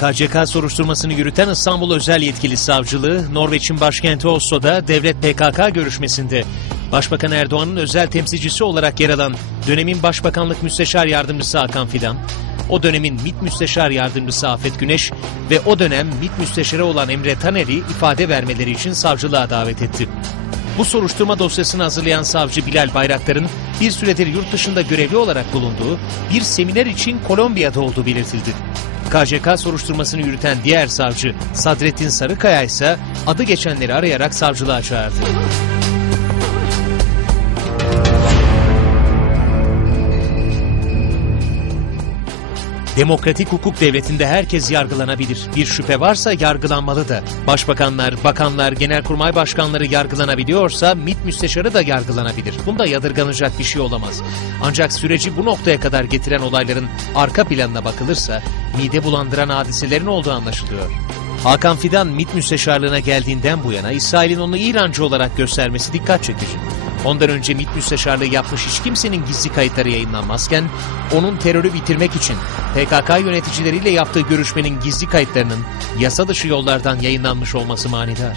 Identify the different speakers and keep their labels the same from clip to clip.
Speaker 1: KCK soruşturmasını yürüten İstanbul Özel Yetkili Savcılığı, Norveç'in başkenti Oslo'da devlet PKK görüşmesinde Başbakan Erdoğan'ın özel temsilcisi olarak yer alan dönemin Başbakanlık Müsteşar Yardımcısı Hakan Fidan, o dönemin MİT Müsteşar Yardımcısı Afet Güneş ve o dönem MİT Müsteşarı olan Emre Taner'i ifade vermeleri için savcılığa davet etti. Bu soruşturma dosyasını hazırlayan savcı Bilal Bayraktar'ın bir süredir yurt dışında görevli olarak bulunduğu bir seminer için Kolombiya'da olduğu belirtildi. KCK soruşturmasını yürüten diğer savcı Sadrettin Sarıkaya ise adı geçenleri arayarak savcılığa çağırdı. Demokratik hukuk devletinde herkes yargılanabilir. Bir şüphe varsa yargılanmalı da. Başbakanlar, bakanlar, genelkurmay başkanları yargılanabiliyorsa MİT müsteşarı da yargılanabilir. Bunda yadırganacak bir şey olamaz. Ancak süreci bu noktaya kadar getiren olayların arka planına bakılırsa mide bulandıran hadiselerin olduğu anlaşılıyor. Hakan Fidan MİT müsteşarlığına geldiğinden bu yana İsrail'in onu İrancı olarak göstermesi dikkat çekici. Ondan önce MİT müsteşarlığı yapmış hiç kimsenin gizli kayıtları yayınlanmazken onun terörü bitirmek için PKK yöneticileriyle yaptığı görüşmenin gizli kayıtlarının yasa dışı yollardan yayınlanmış olması manidar.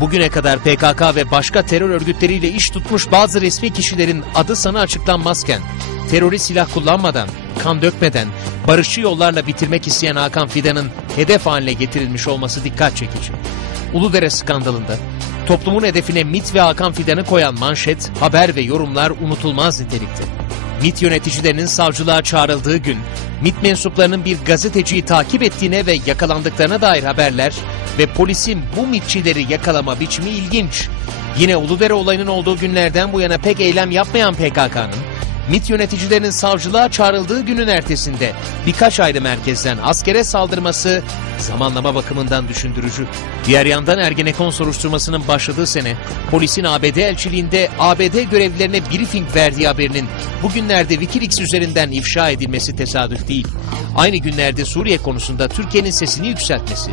Speaker 1: Bugüne kadar PKK ve başka terör örgütleriyle iş tutmuş bazı resmi kişilerin adı sana açıklanmazken, terörist silah kullanmadan, kan dökmeden, barışçı yollarla bitirmek isteyen Hakan Fidan'ın hedef haline getirilmiş olması dikkat çekici. Uludere skandalında toplumun hedefine MIT ve Hakan Fidan'ı koyan manşet, haber ve yorumlar unutulmaz nitelikte. MIT yöneticilerinin savcılığa çağrıldığı gün, MIT mensuplarının bir gazeteciyi takip ettiğine ve yakalandıklarına dair haberler ve polisin bu MITçileri yakalama biçimi ilginç. Yine Uludere olayının olduğu günlerden bu yana pek eylem yapmayan PKK'nın, MIT yöneticilerinin savcılığa çağrıldığı günün ertesinde birkaç ayrı merkezden askere saldırması zamanlama bakımından düşündürücü. Diğer yandan Ergenekon soruşturmasının başladığı sene polisin ABD elçiliğinde ABD görevlilerine briefing verdiği haberinin bugünlerde Wikileaks üzerinden ifşa edilmesi tesadüf değil. Aynı günlerde Suriye konusunda Türkiye'nin sesini yükseltmesi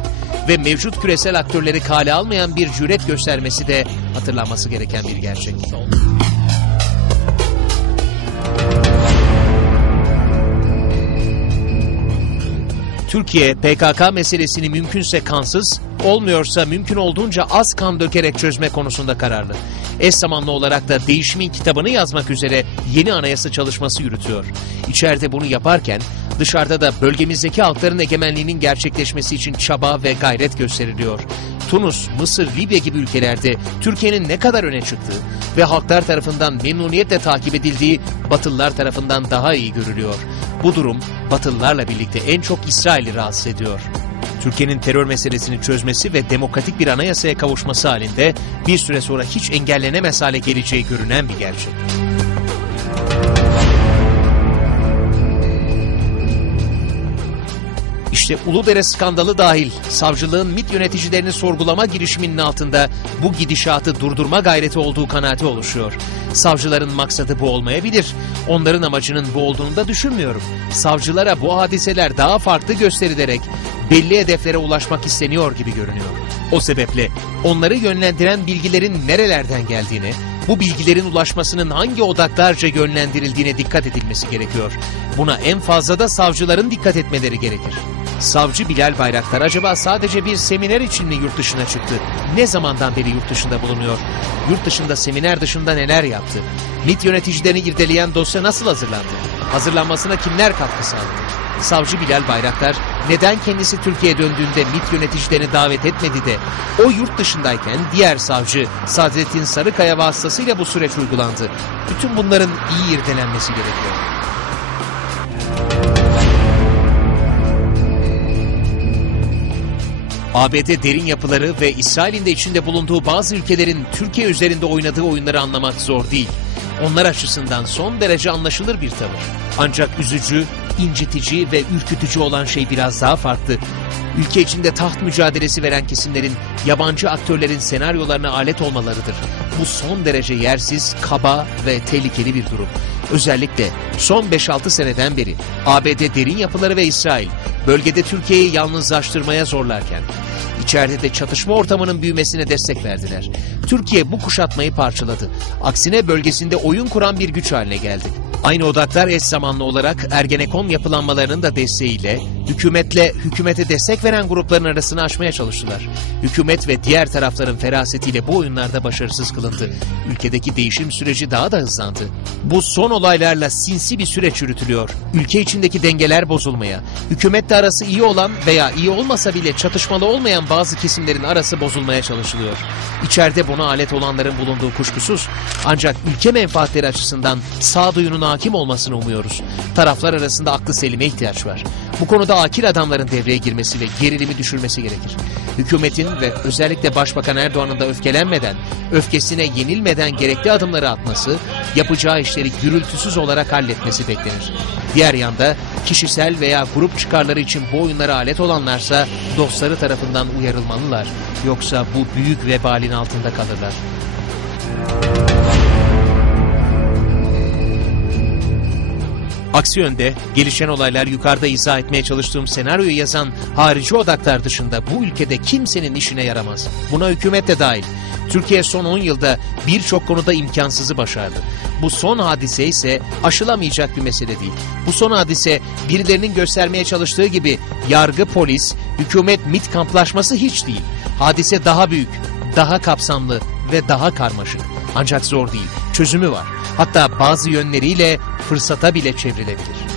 Speaker 1: ve mevcut küresel aktörleri kale almayan bir cüret göstermesi de hatırlanması gereken bir gerçek. Türkiye PKK meselesini mümkünse kansız, olmuyorsa mümkün olduğunca az kan dökerek çözme konusunda kararlı. Eş zamanlı olarak da değişimin kitabını yazmak üzere yeni anayasa çalışması yürütüyor. İçeride bunu yaparken dışarıda da bölgemizdeki halkların egemenliğinin gerçekleşmesi için çaba ve gayret gösteriliyor. Tunus, Mısır, Libya gibi ülkelerde Türkiye'nin ne kadar öne çıktığı ve halklar tarafından memnuniyetle takip edildiği Batılılar tarafından daha iyi görülüyor. Bu durum Batılılarla birlikte en çok İsrail'i rahatsız ediyor. Türkiye'nin terör meselesini çözmesi ve demokratik bir anayasaya kavuşması halinde bir süre sonra hiç engellenemez hale geleceği görünen bir gerçek. İşte Uludere skandalı dahil savcılığın MİT yöneticilerini sorgulama girişiminin altında bu gidişatı durdurma gayreti olduğu kanaati oluşuyor. Savcıların maksadı bu olmayabilir. Onların amacının bu olduğunu da düşünmüyorum. Savcılara bu hadiseler daha farklı gösterilerek belli hedeflere ulaşmak isteniyor gibi görünüyor. O sebeple onları yönlendiren bilgilerin nerelerden geldiğine, bu bilgilerin ulaşmasının hangi odaklarca yönlendirildiğine dikkat edilmesi gerekiyor. Buna en fazla da savcıların dikkat etmeleri gerekir. Savcı Bilal Bayraktar acaba sadece bir seminer için mi yurt dışına çıktı? Ne zamandan beri yurt dışında bulunuyor? Yurt dışında seminer dışında neler yaptı? MİT yöneticilerini irdeleyen dosya nasıl hazırlandı? Hazırlanmasına kimler katkı sağladı? Savcı Bilal Bayraktar neden kendisi Türkiye'ye döndüğünde MİT yöneticilerini davet etmedi de o yurt dışındayken diğer savcı Sadrettin Sarıkaya vasıtasıyla bu süreç uygulandı. Bütün bunların iyi irdelenmesi gerekiyor. ABD derin yapıları ve İsrail'in de içinde bulunduğu bazı ülkelerin Türkiye üzerinde oynadığı oyunları anlamak zor değil. Onlar açısından son derece anlaşılır bir tavır. Ancak üzücü, incitici ve ürkütücü olan şey biraz daha farklı. Ülke içinde taht mücadelesi veren kesimlerin yabancı aktörlerin senaryolarına alet olmalarıdır. Bu son derece yersiz, kaba ve tehlikeli bir durum. Özellikle son 5-6 seneden beri ABD derin yapıları ve İsrail bölgede Türkiye'yi yalnızlaştırmaya zorlarken İçeride de çatışma ortamının büyümesine destek verdiler. Türkiye bu kuşatmayı parçaladı. Aksine bölgesinde oyun kuran bir güç haline geldi. Aynı odaklar eş zamanlı olarak Ergenekon yapılanmalarının da desteğiyle hükümetle hükümete destek veren grupların arasını aşmaya çalıştılar. Hükümet ve diğer tarafların ferasetiyle bu oyunlarda başarısız kılındı. Ülkedeki değişim süreci daha da hızlandı. Bu son olaylarla sinsi bir süreç yürütülüyor. Ülke içindeki dengeler bozulmaya, hükümetle arası iyi olan veya iyi olmasa bile çatışmalı olmayan bazı kesimlerin arası bozulmaya çalışılıyor. İçeride buna alet olanların bulunduğu kuşkusuz. Ancak ülke menfaatleri açısından sağduyunun hakim olmasını umuyoruz. Taraflar arasında aklı selime ihtiyaç var. Bu konuda akil adamların devreye girmesi ve gerilimi düşürmesi gerekir. Hükümetin ve özellikle Başbakan Erdoğan'ın da öfkelenmeden, öfkesine yenilmeden gerekli adımları atması, yapacağı işleri gürültüsüz olarak halletmesi beklenir. Diğer yanda kişisel veya grup çıkarları için bu oyunlara alet olanlarsa dostları tarafından uyarılmalılar. Yoksa bu büyük vebalin altında kalırlar. Aksi yönde gelişen olaylar yukarıda izah etmeye çalıştığım senaryoyu yazan harici odaklar dışında bu ülkede kimsenin işine yaramaz. Buna hükümet de dahil. Türkiye son 10 yılda birçok konuda imkansızı başardı. Bu son hadise ise aşılamayacak bir mesele değil. Bu son hadise birilerinin göstermeye çalıştığı gibi yargı, polis, hükümet, MIT kamplaşması hiç değil. Hadise daha büyük, daha kapsamlı ve daha karmaşık. Ancak zor değil. Çözümü var. Hatta bazı yönleriyle fırsata bile çevrilebilir.